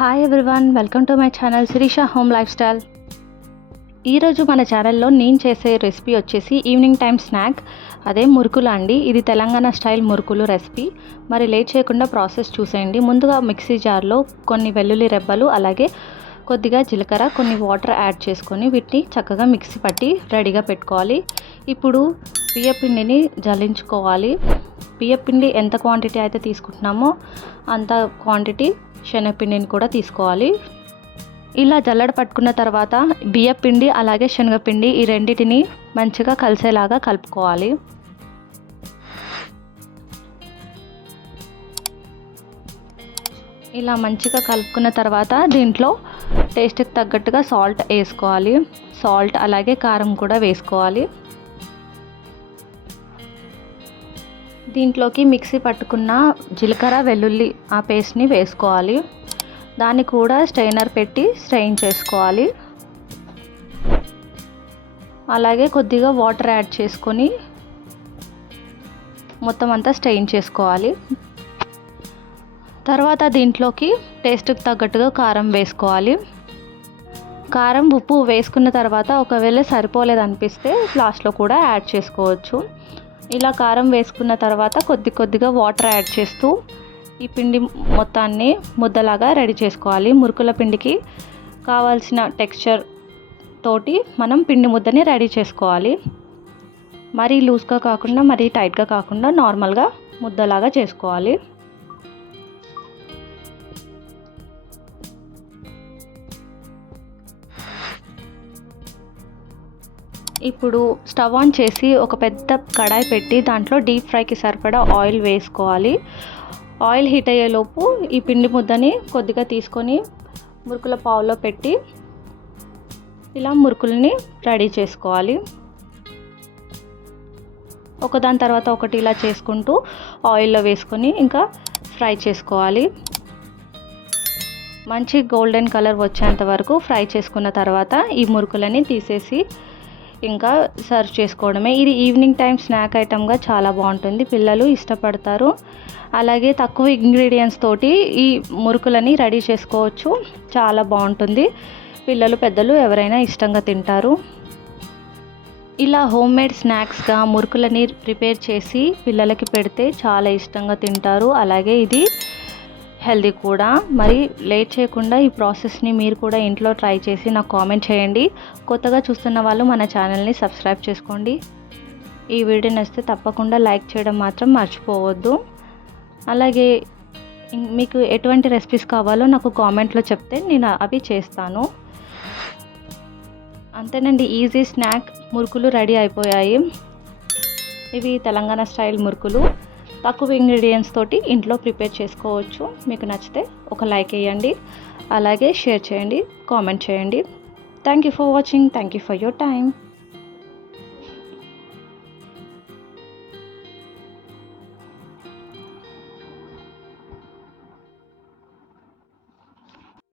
Hi everyone, welcome to my channel Shirisha home life style. ఈరోజు మన ఛానల్లో నేను చేసే రెసిపీ వచ్చేసి ఈవినింగ్ టైం స్నాక్, అదే మురుకులు అండి. ఇది తెలంగాణ స్టైల్ మురుకులు రెసిపీ. మరి లేట్ చేయకుండా ప్రాసెస్ చూసేయండి. ముందుగా మిక్సీ జార్లో కొన్ని వెల్లుల్లి రెబ్బలు, అలాగే కొద్దిగా జీలకర్ర, కొన్ని వాటర్ యాడ్ చేసుకొని వీటిని చక్కగా మిక్సీ పట్టి రెడీగా పెట్టుకోవాలి. ఇప్పుడు బియ్యపిండిని జల్లించుకోవాలి. బియ్యపిండి ఎంత క్వాంటిటీ అయితే తీసుకుంటున్నామో అంత క్వాంటిటీ శనగపిండిని కూడా తీసుకోవాలి. ఇలా జల్లెడ పట్టుకున్న తర్వాత బియ్యపిండి అలాగే శనగపిండి ఈ రెండింటిని మంచిగా కలిసేలాగా కలుపుకోవాలి. ఇలా మంచిగా కలుపుకున్న తర్వాత దీంట్లో టేస్ట్కి తగ్గట్టుగా సాల్ట్ వేసుకోవాలి. సాల్ట్ అలాగే కారం కూడా వేసుకోవాలి. దీంట్లోకి మిక్సీ పట్టుకున్న జీలకర్ర వెల్లుల్లి ఆ పేస్ట్ని వేసుకోవాలి. దాన్ని కూడా స్ట్రైనర్ పెట్టి స్ట్రెయిన్ చేసుకోవాలి. అలాగే కొద్దిగా వాటర్ యాడ్ చేసుకొని మొత్తం అంతా స్ట్రెయిన్ చేసుకోవాలి. తర్వాత దీంట్లోకి టేస్ట్కి తగ్గట్టుగా కారం వేసుకోవాలి. కారం ఉప్పు వేసుకున్న తర్వాత ఒకవేళ సరిపోలేదు అనిపిస్తే లాస్ట్లో కూడా యాడ్ చేసుకోవచ్చు. ఇలా కారం వేసుకున్న తర్వాత కొద్దిగా వాటర్ యాడ్ చేస్తూ ఈ పిండి మొత్తాన్ని ముద్దలాగా రెడీ చేసుకోవాలి. మురుకుల పిండికి కావాల్సిన టెక్స్చర్ తోటి మనం పిండి ముద్దని రెడీ చేసుకోవాలి. మరీ లూజ్గా కాకుండా మరీ టైట్గా కాకుండా నార్మల్గా ముద్దలాగా చేసుకోవాలి. ఇప్పుడు స్టవ్ ఆన్ చేసి ఒక పెద్ద కడాయి పెట్టి దాంట్లో డీప్ ఫ్రైకి సరిపడా ఆయిల్ వేసుకోవాలి. ఆయిల్ హీట్ అయ్యేలోపు ఈ పిండి ముద్దని కొద్దిగా తీసుకొని మురుకుల పావులో పెట్టి ఇలా మురుకుల్ని రెడీ చేసుకోవాలి. ఒకదాని తర్వాత ఒకటి ఇలా చేసుకుంటూ ఆయిల్లో వేసుకొని ఇంకా ఫ్రై చేసుకోవాలి. మంచి గోల్డెన్ కలర్ వచ్చేంత వరకు ఫ్రై చేసుకున్న తర్వాత ఈ మురుకులని తీసేసి ఇంకా సర్వ్ చేసుకోవడమే. ఇది ఈవినింగ్ టైం స్నాక్ ఐటమ్గా చాలా బాగుంటుంది. పిల్లలు ఇష్టపడతారు. అలాగే తక్కువ ఇంగ్రీడియంట్స్ తోటి ఈ మురుకులని రెడీ చేసుకోవచ్చు. చాలా బాగుంటుంది. పిల్లలు పెద్దలు ఎవరైనా ఇష్టంగా తింటారు. ఇలా హోమ్ మేడ్ స్నాక్స్గా మురుకులని ప్రిపేర్ చేసి పిల్లలకి పెడితే చాలా ఇష్టంగా తింటారు. అలాగే ఇది హెల్దీ కూడా. మరి లేట్ చేయకుండా ఈ ప్రాసెస్ని మీరు కూడా ఇంట్లో ట్రై చేసి నాకు కామెంట్ చేయండి. కొత్తగా చూస్తున్న వాళ్ళు మన ఛానల్ని సబ్స్క్రైబ్ చేసుకోండి. ఈ వీడియో నచ్చితే తప్పకుండా లైక్ చేయడం మాత్రం మర్చిపోవద్దు. అలాగే మీకు ఎటువంటి రెసిపీస్ కావాలో నాకు కామెంట్లో చెప్తే నేను అవి చేస్తాను. అంతేనండి, ఈజీ స్నాక్ మురుకులు రెడీ అయిపోయాయి. ఇవి తెలంగాణ స్టైల్ మురుకులు. తక్కువ ఇంగ్రీడియంట్స్ తోటి ఇంట్లో ప్రిపేర్ చేసుకోవచ్చు. మీకు నచ్చితే ఒక లైక్ వేయండి, అలాగే షేర్ చేయండి, కామెంట్ చేయండి. Thank you for watching. Thank you for your time.